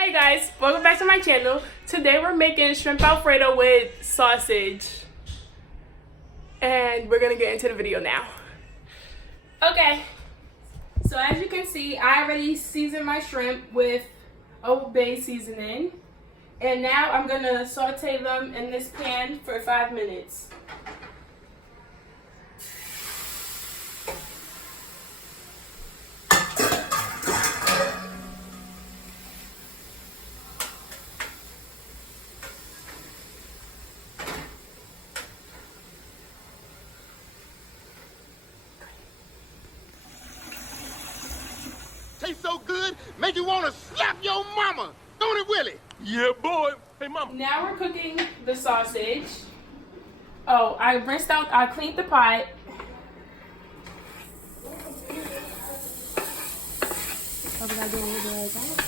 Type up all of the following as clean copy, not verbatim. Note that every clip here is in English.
Hi guys, welcome back to my channel. Today we're making shrimp Alfredo with sausage. And we're gonna get into the video now. Okay, so as you can see, I already seasoned my shrimp with Old Bay seasoning. And now I'm gonna saute them in this pan for 5 minutes. Tastes so good, make you want to slap your mama. Don't it, Willie? Yeah, boy. Hey, mama. Now we're cooking the sausage. Oh, I cleaned the pot. What was I doing with that?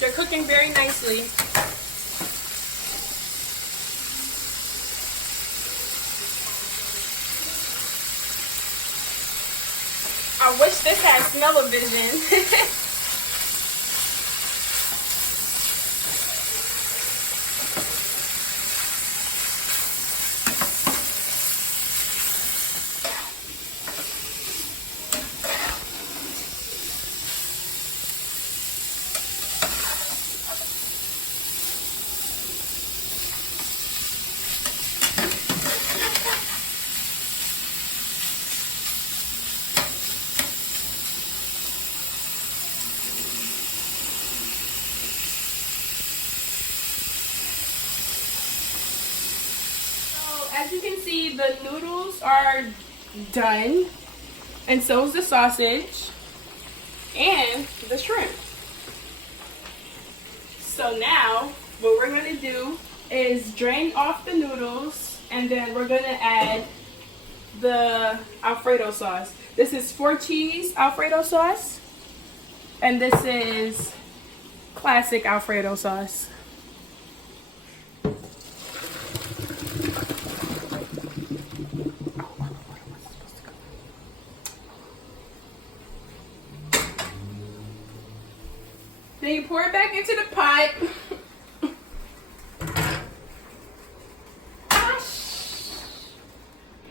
They're cooking very nicely. I wish this had smell-o-vision. As you can see, the noodles are done, and so is the sausage and the shrimp. So now, what we're gonna do is drain off the noodles, and then we're gonna add the Alfredo sauce. This is 4 cheese Alfredo sauce, and this is classic Alfredo sauce. Then you pour it back into the pot.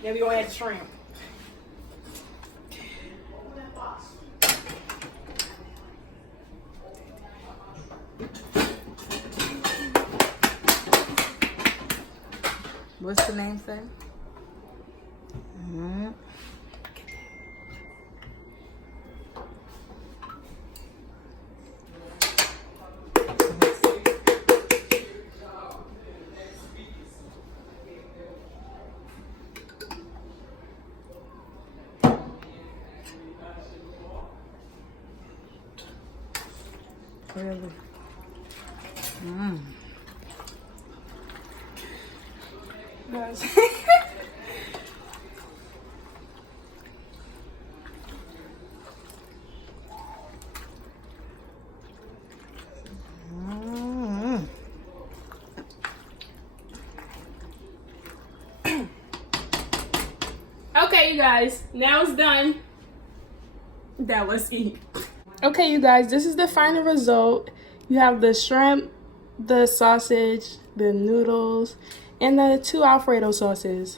Then we're gonna add the shrimp. What's the name say? Really? Guys. Okay, you guys, now it's done. Now let's eat. Okay, you guys, this is the final result. You have the shrimp, the sausage, the noodles, and the 2 Alfredo sauces.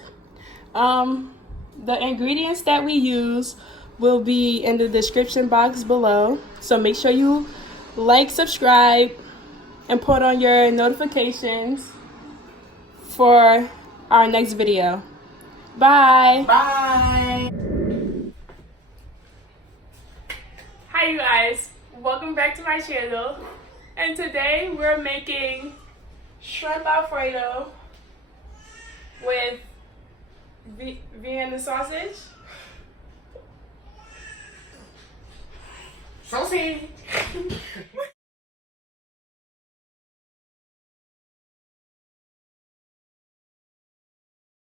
The ingredients that we use will be in the description box below. So make sure you like, subscribe, and put on your notifications for our next video. Bye. Bye. Hi you guys, welcome back to my channel. And today we're making shrimp Alfredo with Vienna sausage. Sausage.